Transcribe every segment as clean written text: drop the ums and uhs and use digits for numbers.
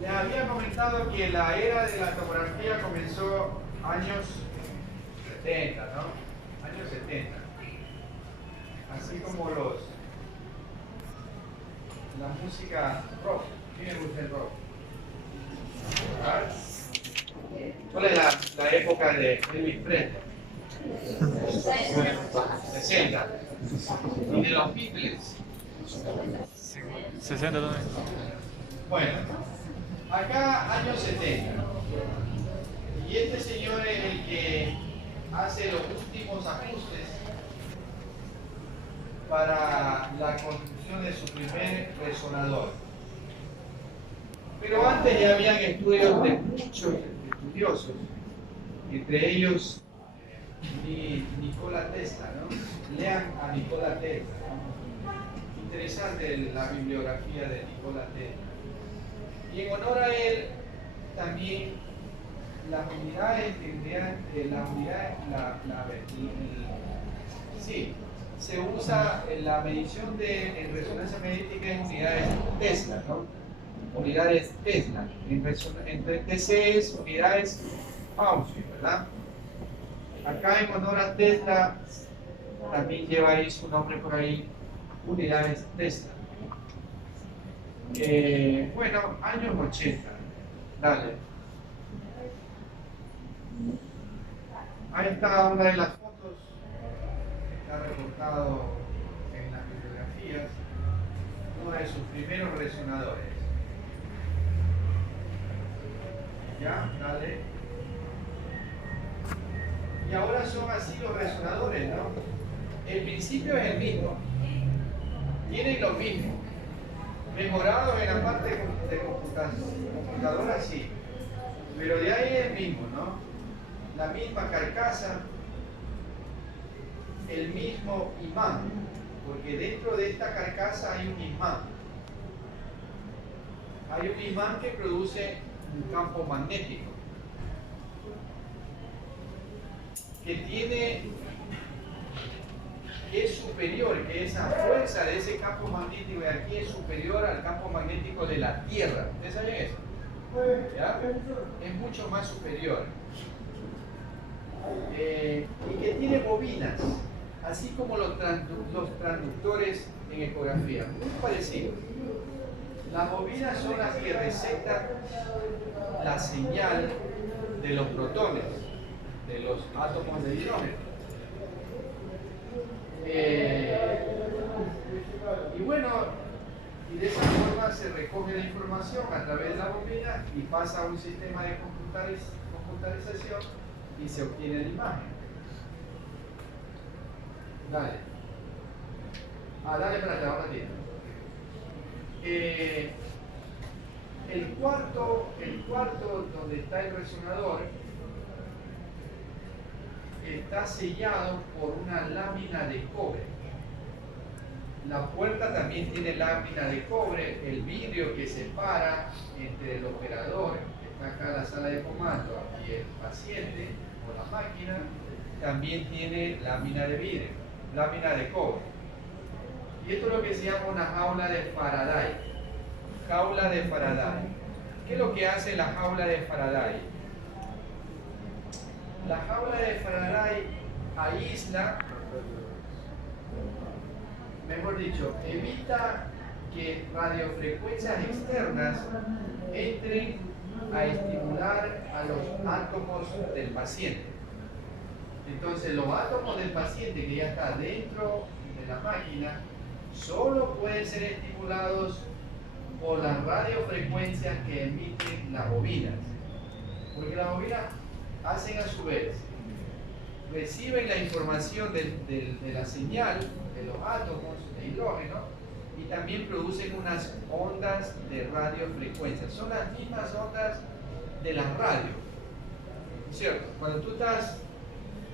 Les había comentado que la era de la tomografía comenzó años 70, ¿no? Años 70. Así como la música rock. ¿Quién le gusta el rock? ¿Cuál es la época de Elvis Presley? 60. Y de los Beatles. 60 también. Bueno, acá años 70. Y este señor es el que hace los últimos ajustes para la construcción de su primer resonador. Pero antes ya habían estudios de muchos estudiosos, entre ellos Nikola Tesla, ¿no? Lean a Nikola Tesla, ¿no? Interesante la bibliografía de Nikola Tesla. Y en honor a él, también las unidades tendrían, sí, se usa en la medición en resonancia magnética en unidades Tesla, ¿no? Unidades Tesla. En TC es unidades Pauli, ¿verdad? Acá en honor a Tesla, también lleva ahí su nombre por ahí, unidades Tesla. Bueno, años 80. Dale. Ahí está una de las fotos que está reportado en las bibliografías, uno de sus primeros resonadores. ¿Ya? Dale. Y ahora son así los resonadores, ¿no? El principio es el mismo. Tienen lo mismo. Mejorados en la parte de computadora, sí. Pero de ahí es el mismo, ¿no? La misma carcasa, el mismo imán, porque dentro de esta carcasa hay un imán. Hay un imán que produce un campo magnético, que es superior, que esa fuerza de ese campo magnético de aquí es superior al campo magnético de la Tierra. ¿Ustedes saben eso? ¿Ya? Es mucho más superior. Y que tiene bobinas, así como los transductores en ecografía, muy parecido. Las bobinas son las que receptan la señal de los protones, de los átomos de hidrógeno. Y bueno, y de esa forma se recoge la información a través de la bobina y pasa a un sistema de computarización y se obtiene la imagen. Dale. Dale para allá, ahora tiene. El cuarto donde está el resonador está sellado por una lámina de cobre. La puerta también tiene lámina de cobre, el vidrio que separa entre el operador, que está acá en la sala de comando, y el paciente o la máquina, también tiene lámina de vidrio, lámina de cobre. Y esto es lo que se llama una jaula de Faraday. Jaula de Faraday. ¿Qué es lo que hace la jaula de Faraday? La jaula de Faraday aísla, mejor dicho, evita que radiofrecuencias externas entren a estimular a los átomos del paciente. Entonces, los átomos del paciente que ya está dentro de la máquina solo pueden ser estimulados por las radiofrecuencias que emiten las bobinas. Porque las bobinas hacen a su vez, reciben la información de la señal de los átomos de hidrógeno y también producen unas ondas de radiofrecuencia. Son las mismas ondas de la radio, ¿cierto? Cuando tú estás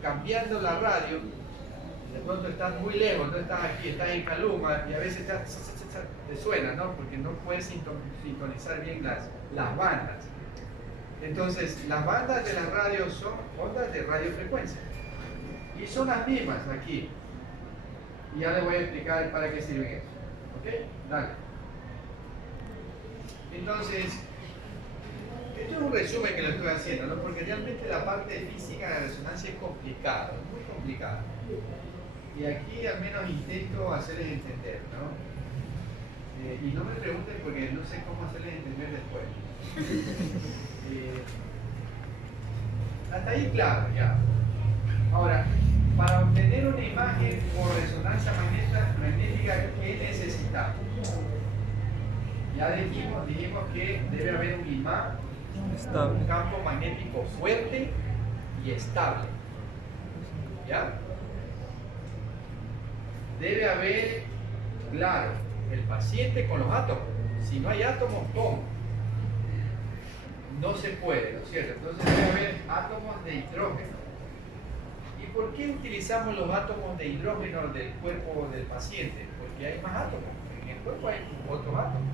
cambiando la radio, de pronto estás muy lejos, no estás aquí, estás en Caluma y a veces te suena, ¿no? Porque no puedes sintonizar bien las bandas. Entonces, las bandas de la radio son ondas de radiofrecuencia y son las mismas aquí. Y ya les voy a explicar para qué sirven eso. ¿Ok? Dale. Entonces, es un resumen que lo estoy haciendo, ¿no? Porque realmente la parte física de la resonancia es complicada, muy complicada. Y aquí al menos intento hacerles entender, ¿no? Y no me pregunten porque no sé cómo hacerles entender después. Hasta ahí claro, ya. Ahora, para obtener una imagen por resonancia magnética, ¿qué necesitamos? Ya dijimos que debe haber un imán, un campo magnético fuerte y estable. ¿Ya? Debe haber, claro, el paciente con los átomos. Si no hay átomos, ¿cómo? No se puede, ¿no es cierto? Entonces debe haber átomos de hidrógeno. ¿Y por qué utilizamos los átomos de hidrógeno del cuerpo del paciente? Porque hay más átomos. En el cuerpo hay otros átomos.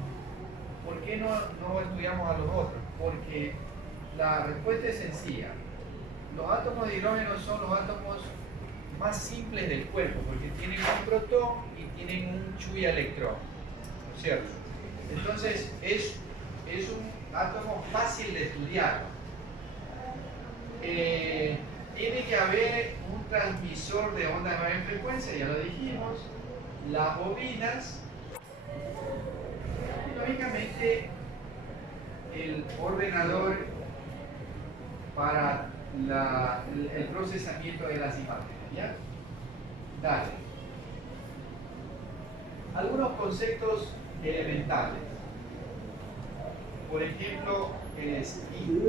¿Por qué no estudiamos a los otros? Porque la respuesta es sencilla. Los átomos de hidrógeno son los átomos más simples del cuerpo, porque tienen un protón y tienen un chui electrón, ¿no es cierto? Entonces es un átomo fácil de estudiar. Tiene que haber un transmisor de onda de baja frecuencia, ya lo dijimos, las bobinas, y lógicamente el ordenador para el procesamiento de las imágenes, ¿ya? Dale. Algunos conceptos elementales. Por ejemplo, el spin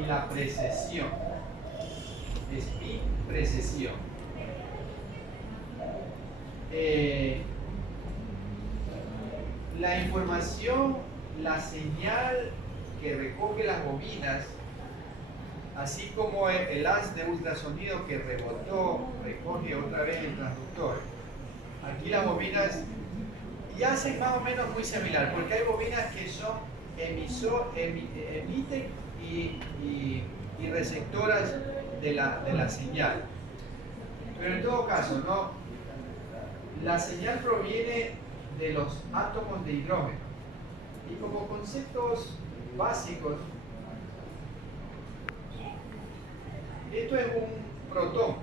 y la precesión. Spin, precesión. La información, la señal que recoge las bobinas, así como el haz de ultrasonido que rebotó, recoge otra vez el transductor. Aquí las bobinas ya hacen más o menos muy similar, porque hay bobinas que son emiten y receptoras de la señal. Pero en todo caso, ¿no? La señal proviene de los átomos de hidrógeno. Y como conceptos básicos, esto es un protón,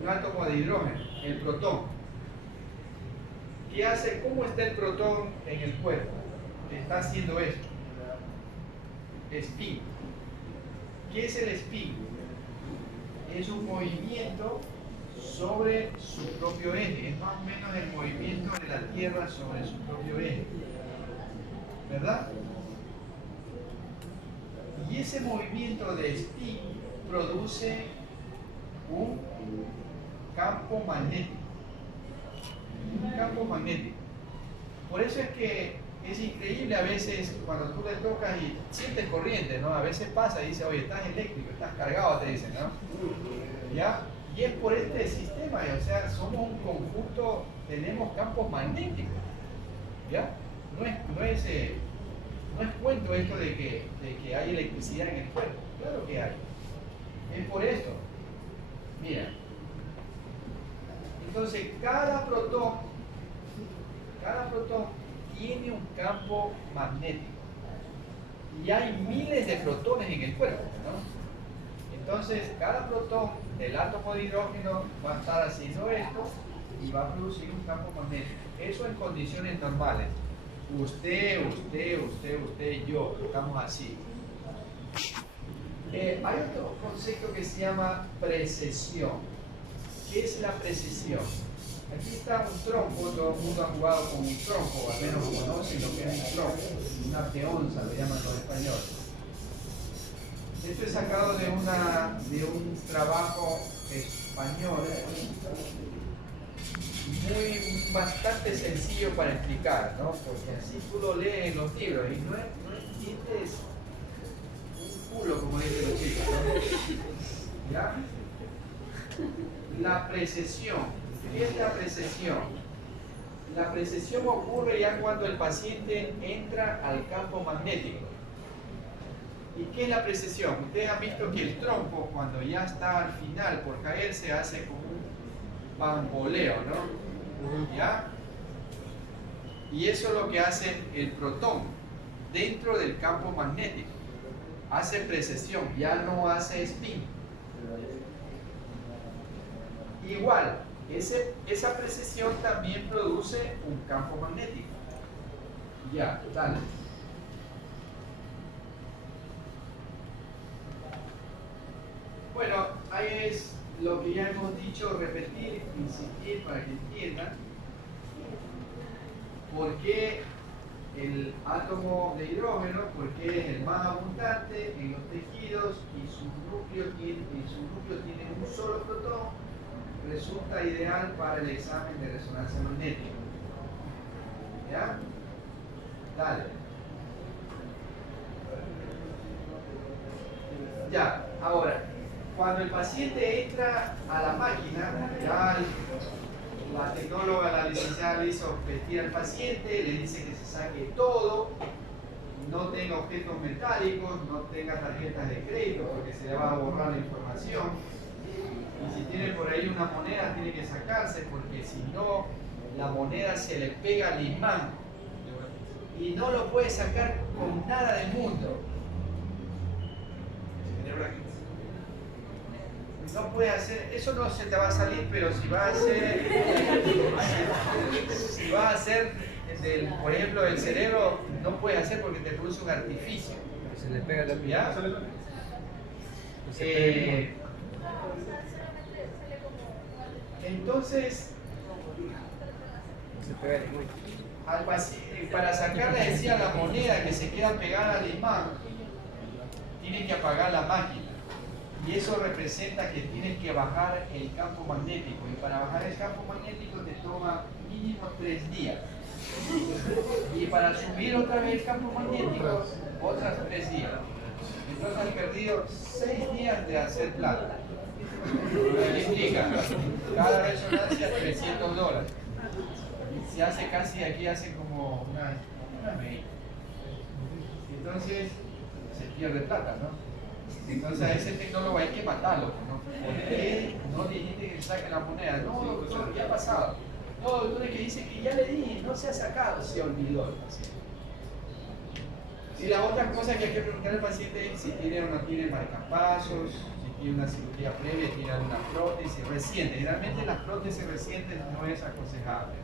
un átomo de hidrógeno, el protón. ¿Qué hace? ¿Cómo está el protón en el cuerpo? Está haciendo esto. Spin. ¿Qué es el spin? Es un movimiento sobre su propio eje. Es más o menos el movimiento de la Tierra sobre su propio eje. ¿Verdad? Y ese movimiento de spin produce un campo magnético. Un campo magnético. Por eso es que es increíble a veces cuando tú le tocas y sientes corriente, ¿no? A veces pasa y dice, oye, estás eléctrico, estás cargado, te dicen, ¿no? ¿Ya? Y es por este sistema, o sea, somos un conjunto, tenemos campos magnéticos. ¿Ya? No es cuento esto de que hay electricidad en el cuerpo. Claro que hay. Es por esto. Mira. Entonces, cada protón tiene un campo magnético. Y hay miles de protones en el cuerpo, ¿no? Entonces, cada protón del átomo de hidrógeno va a estar haciendo esto y va a producir un campo magnético. Eso en condiciones normales. Usted y yo, estamos así. Hay otro concepto que se llama precesión. ¿Qué es la precesión? Aquí está un trompo, todo el mundo ha jugado con un trompo, al menos conocen lo que es un trompo, una peonza, lo llaman los españoles. Esto es sacado de un trabajo español bastante sencillo para explicar, ¿no? Porque así tú lo lees en los libros y no entiendes un culo, como dicen los chicos, ¿no? ¿Ya? La precesión. ¿Qué es la precesión? La precesión ocurre ya cuando el paciente entra al campo magnético. ¿Y qué es la precesión? Ustedes han visto que el trompo, cuando ya está al final por caerse, hace como un bamboleo, ¿no? ¿Ya? Y eso es lo que hace el protón. dentro del campo magnético. Hace precesión, ya no hace spin. Igual, esa precesión también produce un campo magnético. Ya, dale. Bueno, ahí es lo que ya hemos dicho, repetir, insistir para que entiendan por qué el átomo de hidrógeno, porque es el más abundante en los tejidos y su núcleo tiene un solo protón, resulta ideal para el examen de resonancia magnética. ¿Ya? Dale. Ya, ahora, cuando el paciente entra a la máquina, ya la tecnóloga, la licenciada le hizo vestir al paciente, le dice que se saque todo, no tenga objetos metálicos, no tenga tarjetas de crédito porque se le va a borrar la información. Y si tiene por ahí una moneda, tiene que sacarse porque si no, la moneda se le pega al imán y no lo puede sacar con nada del mundo. No puede hacer, eso no se te va a salir, pero si va a hacer, por ejemplo, el cerebro, no puedes hacer porque te produce un artificio. Se le pega la ¿Ya? Entonces, se pega el imán. al paciente, para sacarle, decía, la moneda que se queda pegada al imán, tiene que apagar la máquina. Y eso representa que tienes que bajar el campo magnético. Y para bajar el campo magnético te toma mínimo 3 días. Y para subir otra vez el campo magnético, otras 3 días. Entonces has perdido 6 días de hacer plata. ¿Qué implica? Cada resonancia $300. Se hace casi, aquí hacen como una media. Entonces se pierde plata, ¿no? Entonces a ese tecnólogo hay que matarlo, ¿no? Porque no dijiste que saque la moneda. No, doctor, ya ha pasado. No, doctor, es que dice que ya le dije, no se ha sacado, se olvidó el paciente. Y la otra cosa que hay que preguntar al paciente es si tiene o no tiene marcapasos, si tiene una cirugía previa, tiene alguna prótesis reciente. Generalmente las prótesis recientes no es aconsejable.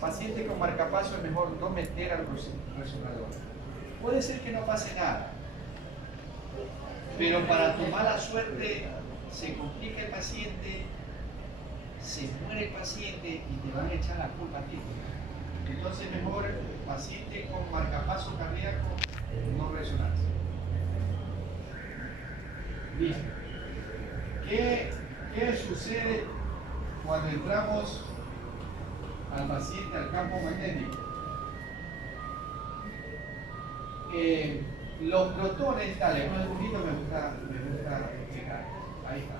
Paciente con marcapaso es mejor no meter al resonador. Puede ser que no pase nada. Pero para tu mala suerte se complica el paciente, se muere el paciente y te van a echar la culpa a ti. Entonces mejor paciente con marcapaso cardíaco no resonarse. Listo. ¿Qué sucede cuando entramos al paciente al campo magnético? Los protones, dale, un poquito me gusta explicar. Ahí está.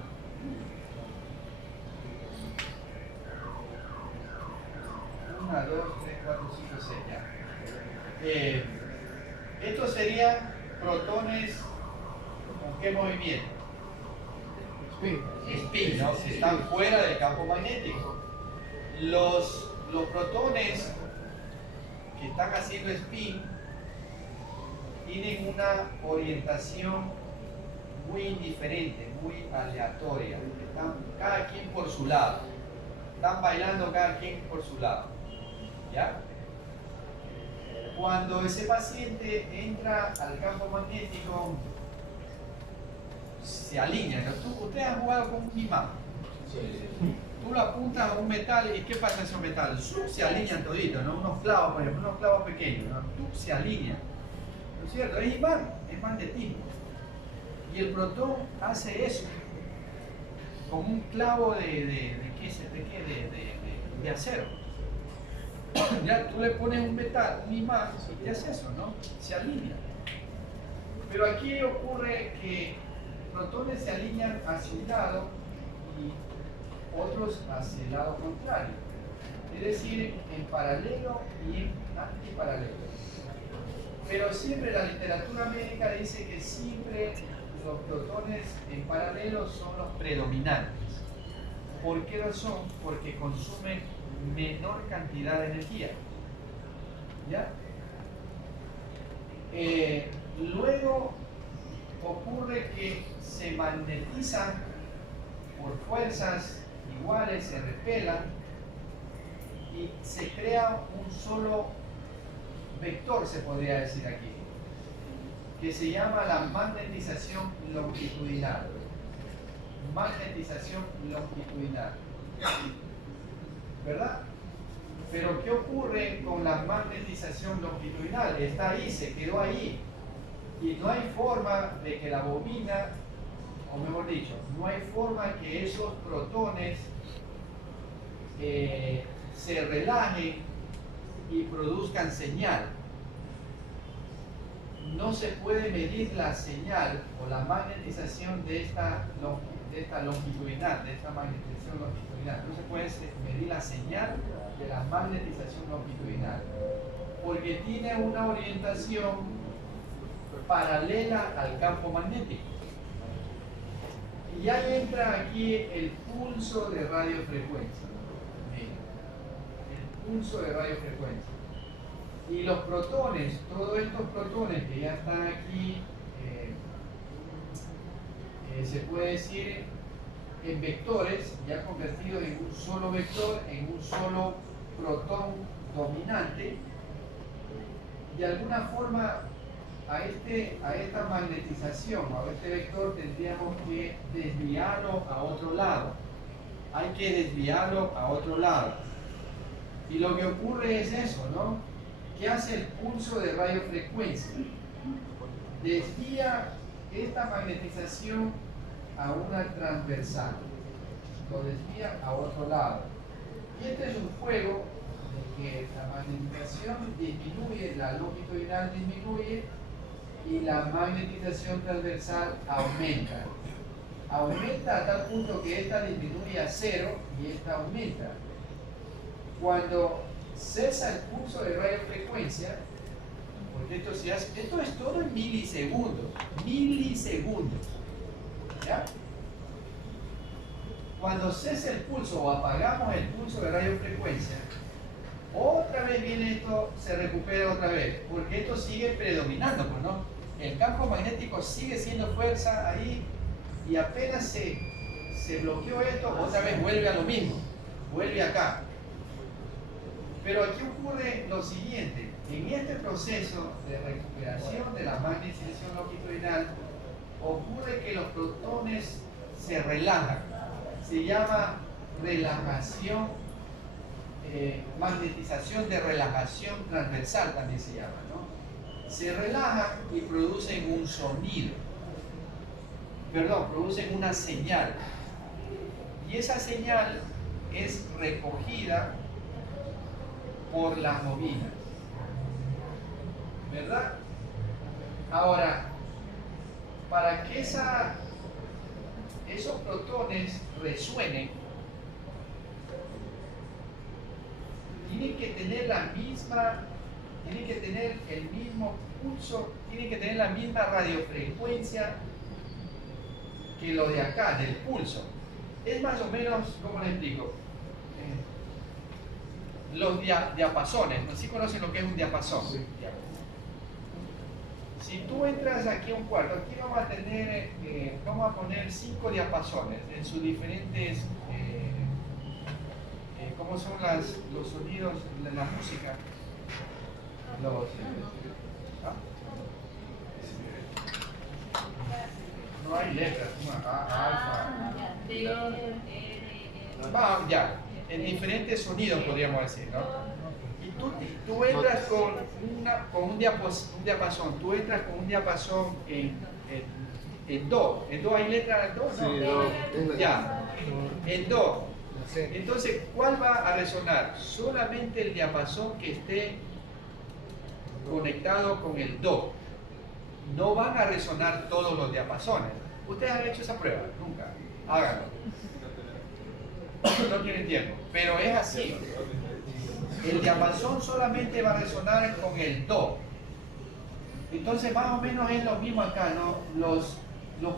Una, dos, tres, cuatro, cinco, seis, ya. Estos serían protones con qué movimiento? Spin, ¿no? Si están fuera del campo magnético. Los protones que están haciendo spin tienen una orientación muy indiferente, muy aleatoria. Están cada quien por su lado. Están bailando cada quien por su lado. ¿Ya? Cuando ese paciente entra al campo magnético, se alinea. Ustedes han jugado con un imán. Tú lo apuntas a un metal y ¿qué pasa en esos metales? Se alinean toditos, ¿no? Unos clavos, por ejemplo, unos clavos pequeños, ¿no? Se alinean. ¿No es cierto? Es imán, es magnetismo. Y el protón hace eso. Como un clavo de acero. Ya tú le pones un metal, un imán, y te hace eso, ¿no? Se alinea. Pero aquí ocurre que protones se alinean hacia un lado y otros hacia el lado contrario. Es decir, en paralelo y en antiparalelo. Pero siempre la literatura médica dice que siempre los protones en paralelo son los predominantes. ¿Por qué razón? Porque consumen menor cantidad de energía. ¿Ya? Luego ocurre que se magnetizan por fuerzas iguales, se repelan y se crea un solo vector, se podría decir aquí, que se llama la magnetización longitudinal. Magnetización longitudinal. ¿Verdad? Pero ¿qué ocurre con la magnetización longitudinal? Está ahí, se quedó ahí. Y no hay forma de que la bobina, o mejor dicho, no hay forma que esos protones se relajen y produzcan señal. No se puede medir la señal o la magnetización de esta longitudinal, de esta magnetización longitudinal. No se puede medir la señal de la magnetización longitudinal, porque tiene una orientación paralela al campo magnético. Y ahí entra aquí el pulso de radiofrecuencia. El pulso de radiofrecuencia. Y los protones, todos estos protones que ya están aquí, se puede decir en vectores, ya convertidos en un solo vector, en un solo protón dominante, de alguna forma a esta magnetización, a este vector, tendríamos que desviarlo a otro lado. Hay que desviarlo a otro lado. Y lo que ocurre es eso, ¿no? ¿Qué hace el pulso de radiofrecuencia? Desvía esta magnetización a una transversal. Lo desvía a otro lado. Y este es un juego de que la magnetización disminuye, la longitudinal disminuye y la magnetización transversal aumenta. Aumenta a tal punto que esta disminuye a 0 y esta aumenta. Cuando cesa el pulso de radiofrecuencia, porque esto es todo en milisegundos, ¿ya? Cuando cesa el pulso o apagamos el pulso de radiofrecuencia, otra vez viene esto, se recupera otra vez, porque esto sigue predominando, pues, ¿no? El campo magnético sigue siendo fuerza ahí y apenas se bloqueó esto, otra vez vuelve a lo mismo, vuelve acá. Pero aquí ocurre lo siguiente, en este proceso de recuperación de la magnetización longitudinal, ocurre que los protones se relajan, se llama relajación, magnetización de relajación transversal también se llama, ¿no? Se relajan y producen un sonido, producen una señal, y esa señal es recogida por las bobinas, ¿verdad? Ahora, para que esos protones resuenen, tienen que tener tienen que tener el mismo pulso, tienen que tener la misma radiofrecuencia que lo de acá, del pulso. Es más o menos, ¿cómo les explico? Los diapasones, ¿no? ¿Sí conocen lo que es un diapasón? Sí. Si tú entras aquí a un cuarto, aquí vamos a poner 5 diapasones en sus diferentes, ¿cómo son los sonidos de la música? No hay letras, alfa. Ya, en diferentes sonidos podríamos decir, ¿no? Y tú entras con un diapasón, tú entras con un diapasón en do. ¿En do hay letra do? Sí, no. Ya, en do. Entonces, ¿cuál va a resonar? Solamente el diapasón que esté conectado con el do. No van a resonar todos los diapasones. ¿Ustedes han hecho esa prueba? Nunca. Háganlo. No tienen tiempo, pero es así. El diapasón solamente va a resonar con el do. Entonces más o menos es lo mismo acá, ¿no? Los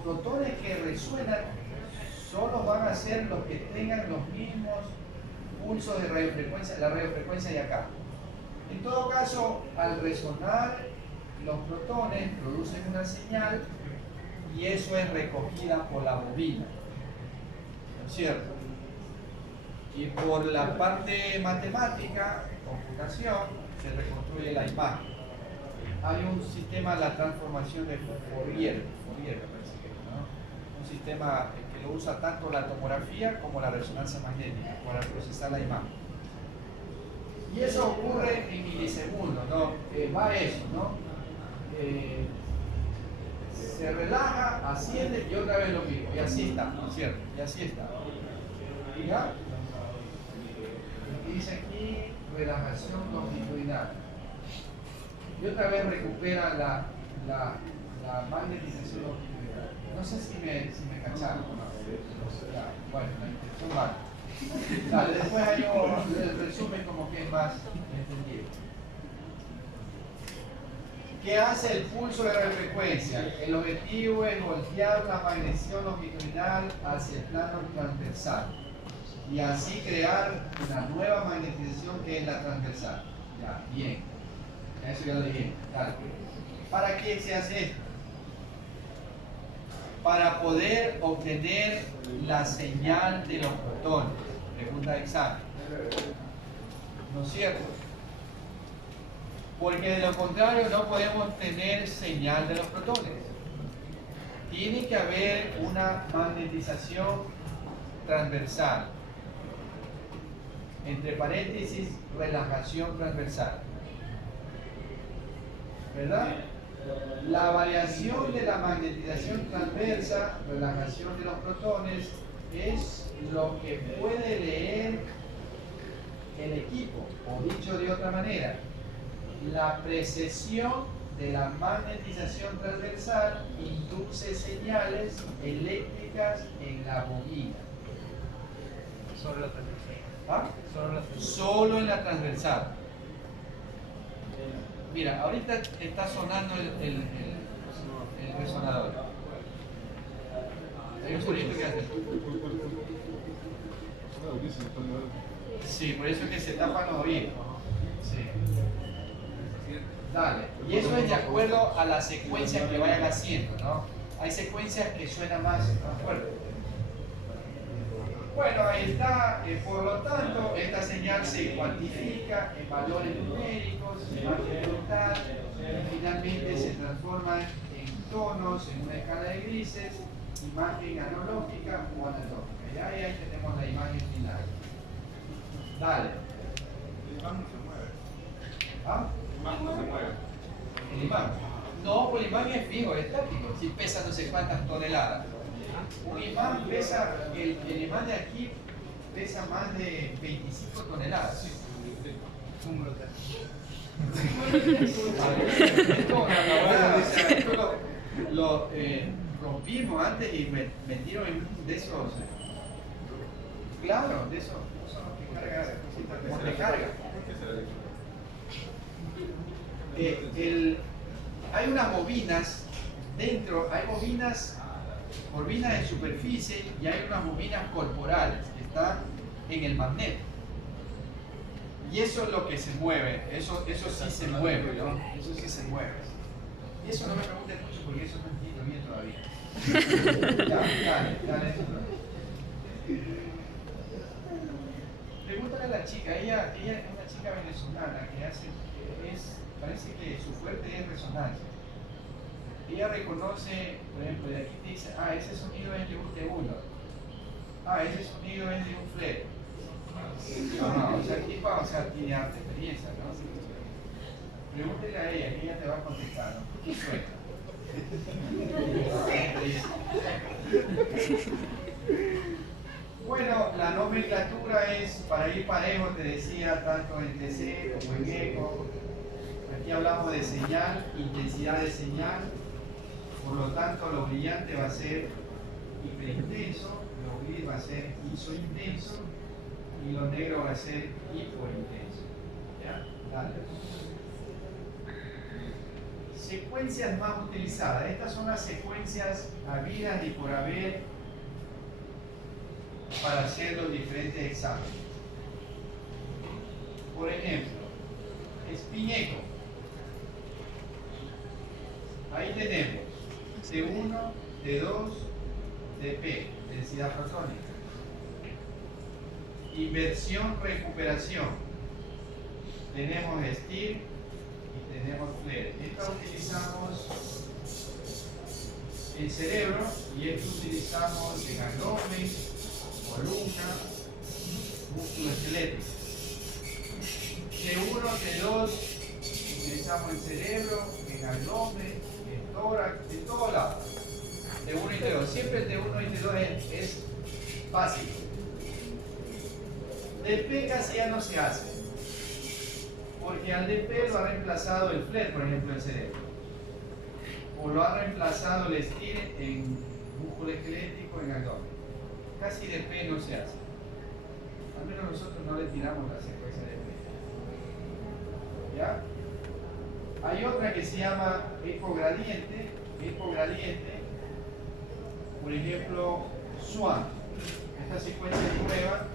protones que resuenan solo van a ser los que tengan los mismos pulsos de radiofrecuencia, la radiofrecuencia de acá. En todo caso, al resonar los protones producen una señal y eso es recogida por la bobina, ¿no es cierto? Y por la parte matemática, computación, se reconstruye la imagen. Hay un sistema, la transformación de Fourier me parece que, ¿no? Un sistema que lo usa tanto la tomografía como la resonancia magnética para procesar la imagen. Y eso ocurre en milisegundos, ¿no? Va eso, ¿no? Se relaja, asciende y otra vez lo mismo. Y así está, ¿no es cierto? Y así está. ¿Ya? Y dice aquí, relajación longitudinal. Y otra vez recupera la magnetización longitudinal. No sé si me cacharon o no. Ya, bueno, la intención vale. Dale, después hay el resumen como que es más entendido. ¿Qué hace el pulso de radiofrecuencia? El objetivo es voltear la magnetización longitudinal hacia el plano transversal y así crear una nueva magnetización que es la transversal. Ya, bien. Eso ya lo dije. Dale. ¿Para qué se hace esto? Para poder obtener la señal de los protones. Pregunta de examen. ¿No es cierto? Porque de lo contrario no podemos tener señal de los protones. Tiene que haber una magnetización transversal. Entre paréntesis, relajación transversal. ¿Verdad? La variación de la magnetización transversa, relajación de los protones, es lo que puede leer el equipo, o dicho de otra manera, la precesión de la magnetización transversal induce señales eléctricas en la bobina. Solo la transversal. ¿Ah? Solo en la transversal. Mira, ahorita está sonando el resonador. ¿Hay un sonido que hace? Sí, por eso es que se tapan los oídos. Sí. Dale. Y eso es de acuerdo a las secuencias que vayan haciendo, ¿no? Hay secuencias que suenan más fuerte. Bueno, ahí está. Por lo tanto, esta señal se cuantifica en valores numéricos, imagen total, y finalmente se transforma en tonos, en una escala de grises, imagen analógica o analógica. Y ahí tenemos la imagen final. Dale. El imán no se mueve. ¿Ah? El imán no se mueve. ¿El imán? No, pues el imán es fijo, es estático, si pesa no sé cuántas toneladas. Un imán pesa, el imán de aquí pesa más de 25 toneladas. Un brote. Esto lo rompimos antes y metieron en de esos. Claro, de esos son los que cargan esas cositas, como que cargan. Hay unas bobinas dentro, hay bobinas en superficie y hay unas bobinas corporales que están en el magneto. Y eso es lo que se mueve, eso sí se mueve, ¿no? Eso sí se mueve. Y eso no me pregunten mucho porque eso no entiendo bien todavía. Dale. Pregúntale a la chica, ella es una chica venezolana que parece que su fuerte es resonancia. Ella reconoce, por ejemplo, de aquí te dice, ese sonido es de un T1, ese sonido es de un FLET. O sea, tiene harta experiencia, ¿no? Pregúntele a ella, que ella te va a contestar, ¿no? ¿Qué suena? Bueno, la nomenclatura es para ir parejo, te decía, tanto en TC como en ECO. Aquí hablamos de señal, intensidad de señal. Por lo tanto, lo brillante va a ser hiperintenso, lo gris va a ser isointenso y lo negro va a ser hipointenso. ¿Ya? Dale. Secuencias más utilizadas. Estas son las secuencias habidas y por haber para hacer los diferentes exámenes. Por ejemplo, spin echo. tenemos T1, T2, T densidad protónica. Inversión, recuperación. Tenemos STIR y tenemos FLAIR. Esta utilizamos en cerebro y esto utilizamos en abdomen, columna, músculo esquelético. T1, T2 utilizamos en cerebro, en abdomen, en tórax, en todos lados. T1 y T2. Siempre el T1 y T2 es básico. DP casi ya no se hace, porque al DP lo ha reemplazado el FLAIR, por ejemplo, en cerebro, o lo ha reemplazado el STIR en músculo esquelético, en abdomen. Casi DP no se hace. Al menos nosotros no le tiramos la secuencia de DP. ¿Ya? Hay otra que se llama ecogradiente. Ecogradiente, por ejemplo, SWAN. Esta secuencia de prueba.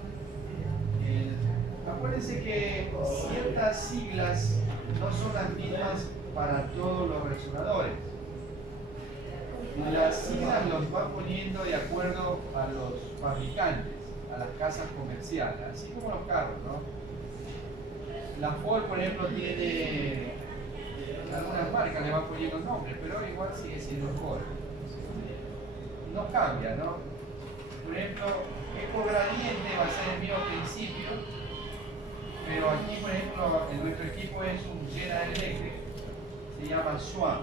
Acuérdense que ciertas siglas no son las mismas para todos los resonadores. Las siglas los van poniendo de acuerdo a los fabricantes, a las casas comerciales, así como los carros, ¿no? La Ford, por ejemplo, tiene algunas marcas, le van poniendo nombres, pero igual sigue siendo Ford. No cambia, ¿no? Por ejemplo, ecogradiente va a ser el mismo principio, pero aquí, por ejemplo, en nuestro equipo es un General Electric, se llama SWAN.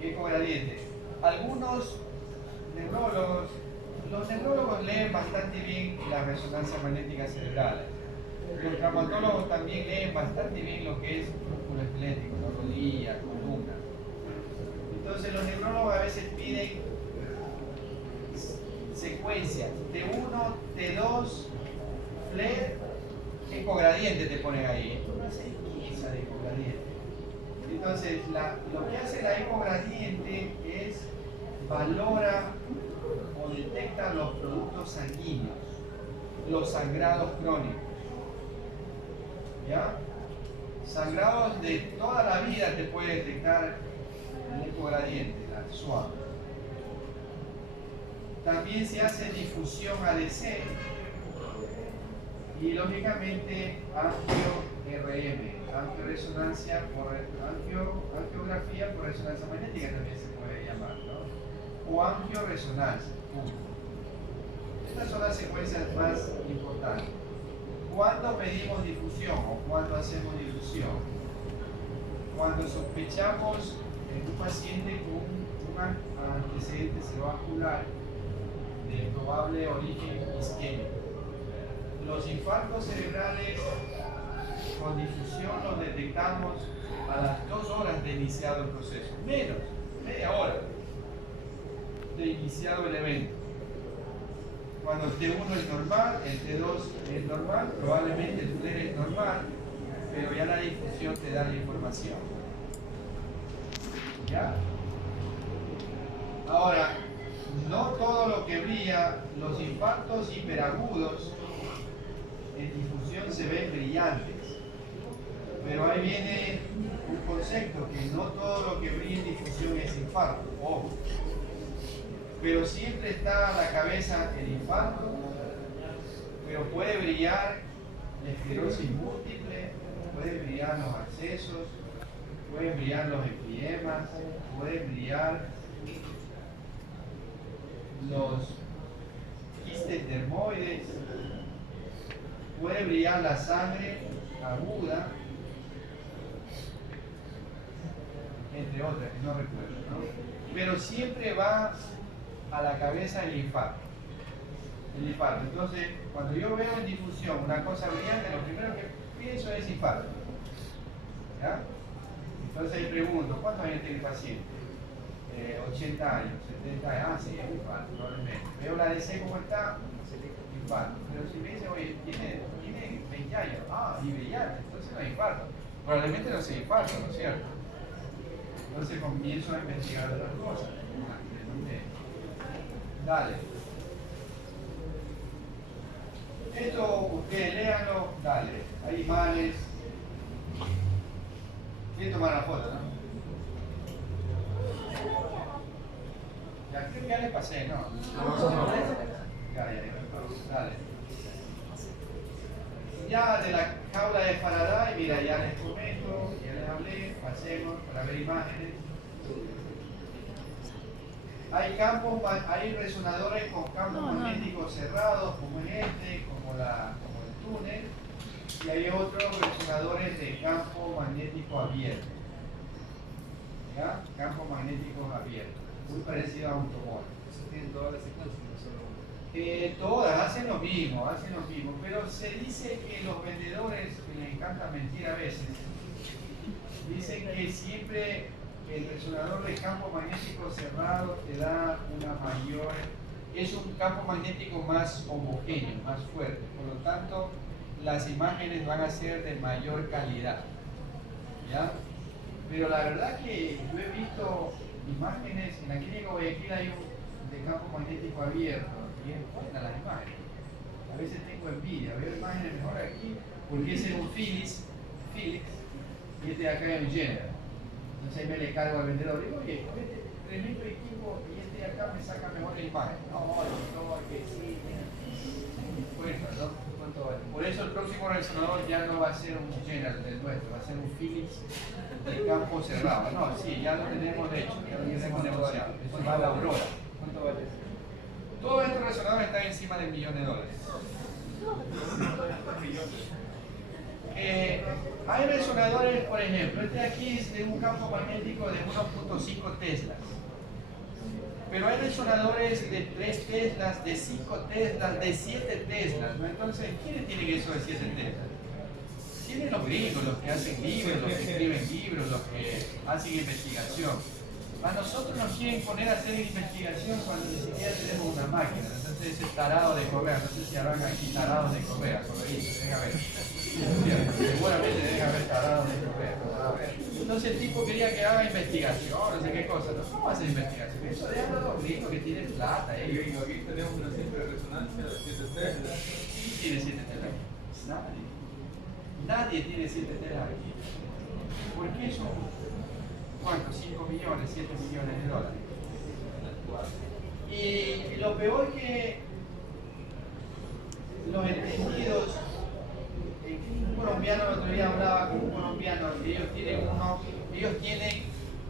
Ecogradiente. Algunos neurólogos, los neurólogos leen bastante bien la resonancia magnética cerebral. Los traumatólogos también leen bastante bien lo que es músculo esquelético, la rodilla, columna. Entonces los neurólogos a veces piden secuencias T1, T2, FLAIR, ecogradiente te ponen ahí. Esto no hace quizá de ecogradiente. Entonces, lo que hace la ecogradiente es valora o detecta los productos sanguíneos, los sangrados crónicos. ¿Ya? Sangrados de toda la vida te puede detectar el ecogradiente, la SWAN. También se hace difusión ADC y lógicamente angio-RM, angioresonancia por angiografía por resonancia magnética también se puede llamar, ¿no? O angioresonancia. Estas son las secuencias más importantes. ¿Cuándo pedimos difusión o cuándo hacemos difusión? Cuando sospechamos en un paciente con un antecedente cerebrovascular de probable origen isquémico. Los infartos cerebrales con difusión los detectamos a las 2 horas de iniciado el proceso, menos, media hora de iniciado el evento. Cuando el T1 es normal, el T2 es normal, probablemente el FLAIR es normal, pero ya la difusión te da la información. ¿Ya? Ahora, no todo lo que brilla, los infartos hiperagudos en difusión se ven brillantes. Pero ahí viene un concepto, que no todo lo que brilla en difusión es infarto, ojo. Pero siempre está a la cabeza el infarto, pero puede brillar la esclerosis múltiple, pueden brillar los abscesos, pueden brillar los enfisemas, pueden brillar los quistes dermoides, puede brillar la sangre aguda, entre otras que no recuerdo, ¿no? Pero siempre va a la cabeza el infarto. El infarto. Entonces, cuando yo veo en difusión una cosa brillante, lo primero que pienso es infarto. ¿Ya? Entonces ahí pregunto, ¿cuántos años tiene el paciente? 80 años, 70 años, ah, sí, es infarto, probablemente. Veo la DC cómo está, infarto. Pero si me dice, oye, tiene 20 años, ah, y brillante, entonces no es infarto. Probablemente no sea infarto, ¿no es cierto? Entonces comienzo a investigar otras cosas. Dale. Esto ustedes léanlo, dale. Hay imanes. ¿Quieren tomar la foto, no? Ya creo que ya le pasé, ¿no? Ya. Dale. Ya de la jaula de Faraday, mira, ya les comento, ya les hablé, pasemos para ver imágenes. Hay resonadores con campos magnéticos cerrados, como es este, como el túnel, y hay otros resonadores de campo magnético abierto. ¿Ya? Campos magnéticos abiertos, muy parecido a un tumor. Eso tienen todas las secuencias, no solo uno. Todas hacen lo mismo, pero se dice que los vendedores, que les encanta mentir a veces, dicen que siempre el resonador de campo magnético cerrado te da es un campo magnético más homogéneo, más fuerte, por lo tanto las imágenes van a ser de mayor calidad, ¿ya? Pero la verdad que yo he visto imágenes, en la clínica Guayaquil hay un de campo magnético abierto, y es buena las imágenes. A veces tengo envidia, veo imágenes mejor aquí, porque ese es un Philips, y este de acá es un General. Entonces ahí me le cargo al vendedor, digo, oye, con este tremendo equipo y este de acá me saca mejor la imagen. No, que sí, bueno, ¿no? ¿Cuánto vale? Por eso el próximo resonador ya no va a ser un General del nuestro, va a ser un Philips de campo cerrado. No, sí, ya lo tenemos hecho, ya lo tenemos negociado. Eso va a la Aurora. ¿Cuánto vale? Todos estos resonadores están encima del $1.000.000. Hay resonadores, por ejemplo, este de aquí es de un campo magnético de 1.5 Teslas. Pero hay resonadores de 3 Teslas, de 5 Teslas, de 7 Teslas, ¿no? Entonces, ¿quiénes tienen eso de 7 Teslas? Tienen los gringos, los que hacen libros, los que escriben libros, los que hacen investigación. A nosotros nos quieren poner a hacer investigación cuando ni siquiera tenemos una máquina. Entonces ese tarado de Correa, no sé si habrán aquí tarados de Correa, correístas, debe haber. Seguramente debe haber tarados de Correa. Entonces el tipo quería que haga investigación, no sé qué cosa. No, ¿cómo hacer investigación? Eso de los gringos que tienen plata. Y aquí tenemos una simple resonancia de 7 Tesla. ¿Quién tiene 7 telas? Nadie. Nadie tiene 7 telas aquí. ¿Por qué son? ¿Cuánto? 5 millones, 7 millones de dólares. Y lo peor que los entendidos, un colombiano el otro día hablaba con un colombiano, y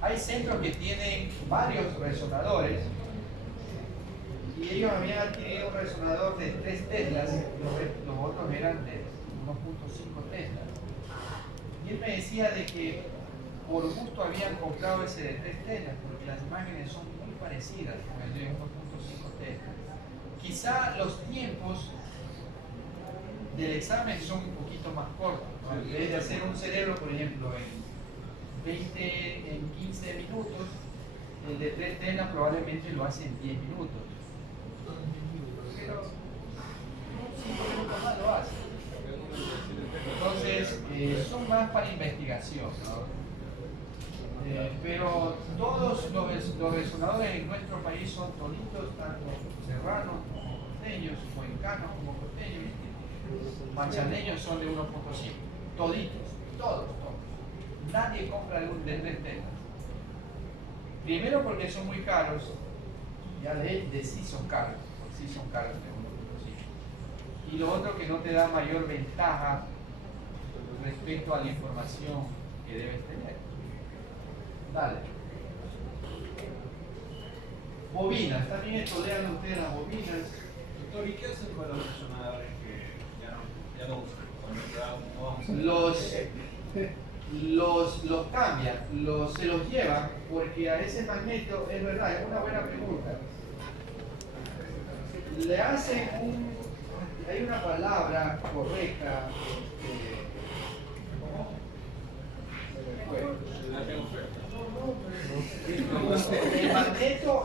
hay centros que tienen varios resonadores, y ellos habían adquirido un resonador de 3 Teslas, los otros eran de 1.5 Teslas. Y él me decía de que por gusto habían comprado ese de 3 Teslas, porque las imágenes son muy parecidas con el de 1.5 Teslas. Quizá los tiempos del examen son un poquito más cortos, ¿no? En vez de hacer un cerebro, por ejemplo, en 15 minutos, el de 3 Teslas probablemente lo hace en 10 minutos. Pero 5 minutos más lo hace. Entonces, son más para investigación, ¿no? Pero todos los resonadores en nuestro país son toditos, tanto serranos como costeños, cuencanos como costeños, manchaneños son de 1.5, toditos, todos. Nadie compra de 3 Teslas. Primero porque son muy caros, ya de sí son caros, de 1.5. Y lo otro que no te da mayor ventaja respecto a la información que debes tener. Dale. Bobinas, también estudian ustedes las bobinas. Doctor, ¿y qué hacen con los resonadores que ya no usan? Los cambian, se los llevan, porque a ese magneto, es verdad, es una buena pregunta. Le hacen hay una palabra correcta,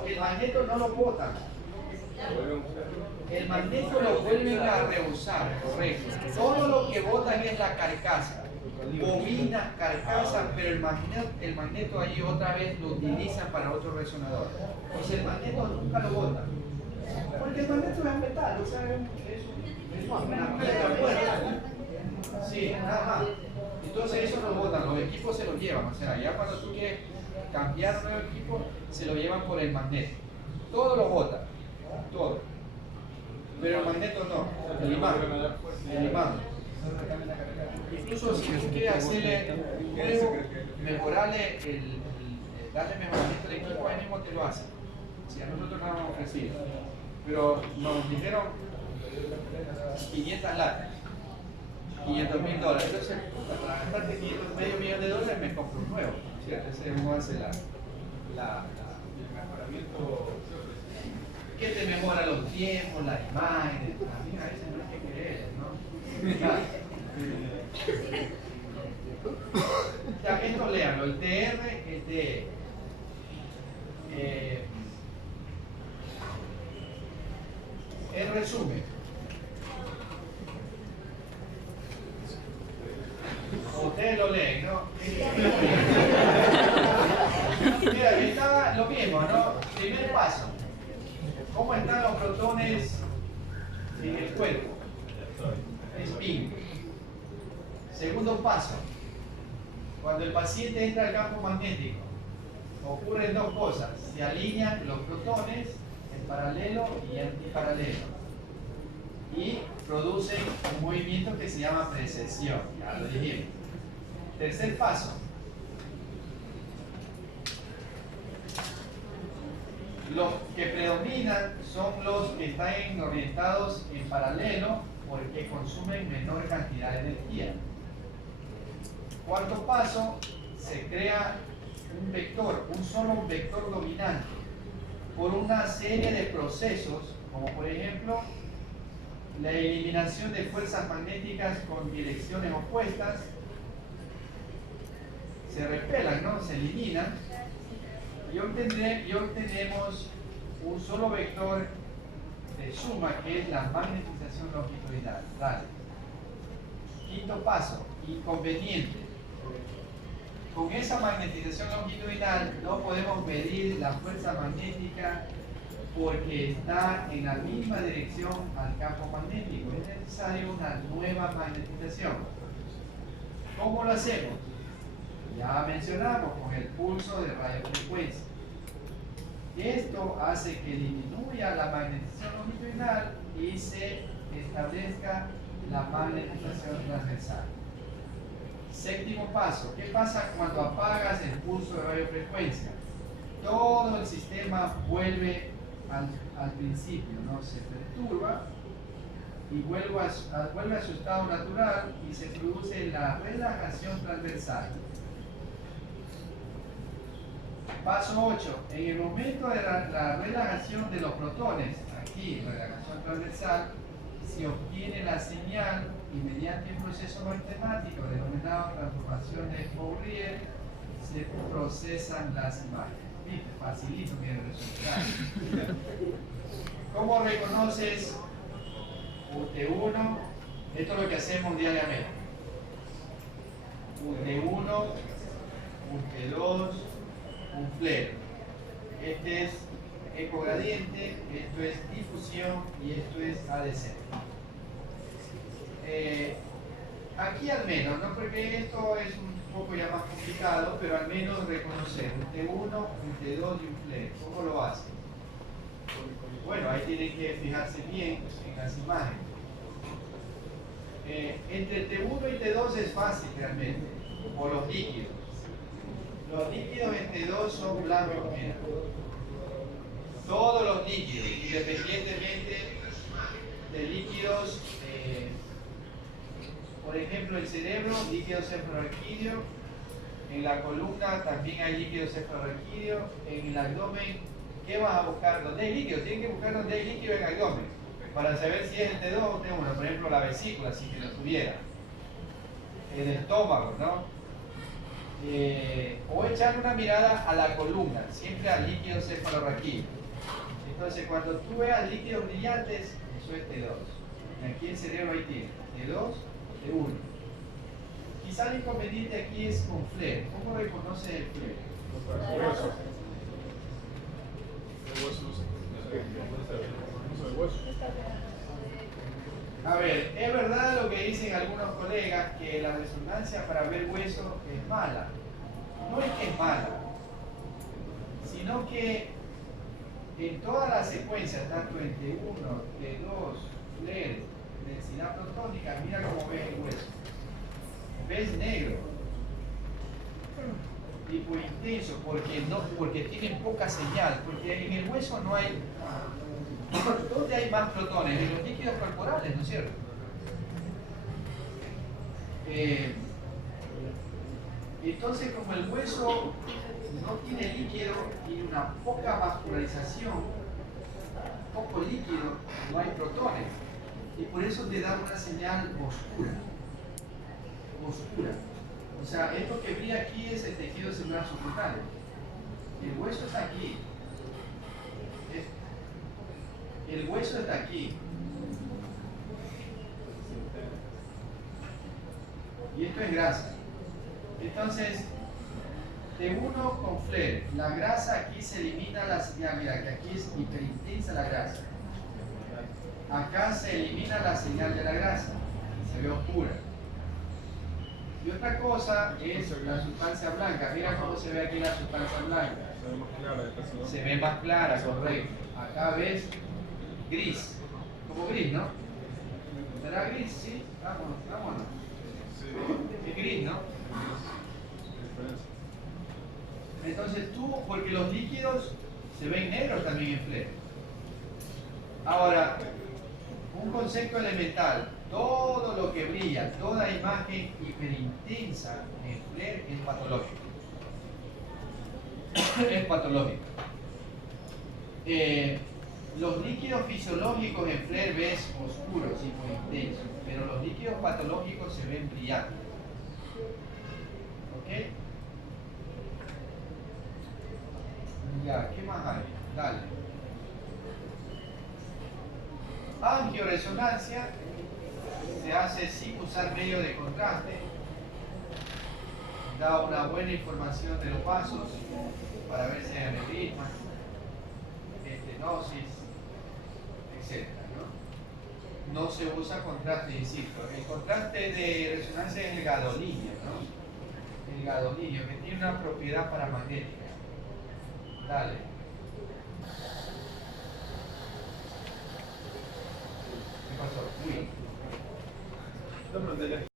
el magneto no lo botan. El magneto lo vuelven a reusar, correcto. Todo lo que botan es la carcasa. Bobina, carcasa, pero el magneto ahí otra vez lo utilizan para otro resonador. Pues el magneto nunca lo botan. Porque el magneto es metal, o sea, es una piedra fuerte. Sí, nada más. Entonces eso lo botan, los equipos se lo llevan, o sea, ya cuando tú quieres cambiar un nuevo equipo, se lo llevan por el magneto. todo lo bota, todo. Pero el magneto no, el imán. El imán. Incluso si tú quieres hacerle nuevo, mejorarle darle mejoramiento al equipo, ahí mismo te lo hace. Si a nosotros nos han ofrecido. Pero nos dijeron 500 latas, $500.000. Entonces, para gastarte medio millón de dólares me compro un nuevo, ¿cierto? Ese uno hace el mejoramiento. ¿Qué te mejora los tiempos, las imágenes? A mí a veces no hay que creer, ¿no? Ya, esto léanlo, el TR, el TE. El resumen. Ustedes lo leen, ¿no? Mira, que estaba lo mismo, ¿no? Primer paso. ¿Cómo están los protones en el cuerpo? Spin. Segundo paso. Cuando el paciente entra al campo magnético, ocurren dos cosas. Se alinean los protones en paralelo y antiparalelo. Y producen un movimiento que se llama precesión. Ya lo dijimos. Tercer paso. Los que predominan son los que están orientados en paralelo porque consumen menor cantidad de energía. Cuarto paso, se crea un vector, un solo vector dominante por una serie de procesos, como por ejemplo la eliminación de fuerzas magnéticas con direcciones opuestas, se repelan, ¿no? Se eliminan y obtenemos un solo vector de suma que es la magnetización longitudinal. Dale. Quinto paso, inconveniente. Con esa magnetización longitudinal no podemos medir la fuerza magnética porque está en la misma dirección al campo magnético. Es necesaria una nueva magnetización. ¿Cómo lo hacemos? Ya mencionamos con el pulso de radiofrecuencia. Esto hace que disminuya la magnetización longitudinal y se establezca la magnetización transversal. Séptimo paso, ¿qué pasa cuando apagas el pulso de radiofrecuencia? Todo el sistema vuelve al principio, ¿no? Se perturba y vuelve a su estado natural y se produce la relajación transversal. Paso 8. En el momento de la relajación de los protones, aquí, relajación transversal, se obtiene la señal y mediante un proceso matemático denominado transformación de Fourier se procesan las imágenes. ¿Viste? Facilito que el resultado. ¿Cómo reconoces UT1? Esto es lo que hacemos diariamente. UT1, UT2, un flare. Este es ecogradiente, esto es difusión y esto es ADC. Aquí al menos, ¿no? Porque esto es un poco ya más complicado, pero al menos reconocer un T1, un T2 y un flare. ¿Cómo lo hacen? Bueno, ahí tienen que fijarse bien en las imágenes. Entre T1 y T2 es fácil realmente, por los líquidos. Los líquidos en T2 son blancos, mira. Todos los líquidos, independientemente de líquidos, por ejemplo, el cerebro, líquido cefalorraquídeo, en la columna también hay líquido cefalorraquídeo, en el abdomen, ¿qué vas a buscar? ¿Dónde hay líquido? Tienen que buscar donde hay líquido en el abdomen, para saber si es el T2 o T1, por ejemplo, la vesícula, si que lo tuviera, el estómago, ¿no? O echar una mirada a la columna, siempre al líquido cefalorraquídeo. Entonces, cuando tú veas líquidos brillantes, eso es T2. Y aquí el cerebro ahí tiene T2, T1. Quizá el inconveniente aquí es con flare. ¿Cómo reconoce el flare? A ver, es verdad lo que dicen algunos colegas, que la resonancia para ver hueso es mala. No es que es mala, sino que en todas las secuencias, tanto en T1, T2, FLAIR, densidad protónica, mira cómo ves el hueso. ¿Ves negro? Tipo intenso, porque tienen poca señal, porque en el hueso no hay. ¿Dónde hay más protones? En los líquidos corporales, ¿no es cierto? Entonces, como el hueso no tiene líquido, tiene una poca vascularización, poco líquido, no hay protones, y por eso te da una señal oscura. Oscura. O sea, esto que brilla aquí es el tejido celular subcutáneo. El hueso está aquí. El hueso está aquí. Y esto es grasa. Entonces, T1 con FLAIR, la grasa aquí se elimina la señal. Mira, que aquí es hiperintensa la grasa. Acá se elimina la señal de la grasa. Se ve oscura. Y otra cosa es la sustancia blanca. Mira cómo se ve aquí la sustancia blanca. Se ve más clara, correcto. Acá ves gris. Como gris, ¿no? ¿Será gris? Sí. Vámonos. Es gris, ¿no? Entonces tú, porque los líquidos se ven negros también en FLAIR. Ahora, un concepto elemental. Todo lo que brilla, toda imagen hiperintensa en FLAIR es patológico. Es patológico. Los líquidos fisiológicos en FLAIR ves oscuros, hiperintensos, pero los líquidos patológicos se ven brillantes. ¿Ok? Ya, ¿qué más hay? Dale. Angioresonancia se hace sin usar medio de contraste, da una buena información de los vasos para ver si hay aneurismas, estenosis, etc. No se usa contraste, insisto. El contraste de resonancia es el gadolinio, ¿no? El gadolinio, que tiene una propiedad paramagnética. Dale. ¿Qué pasó? Uy.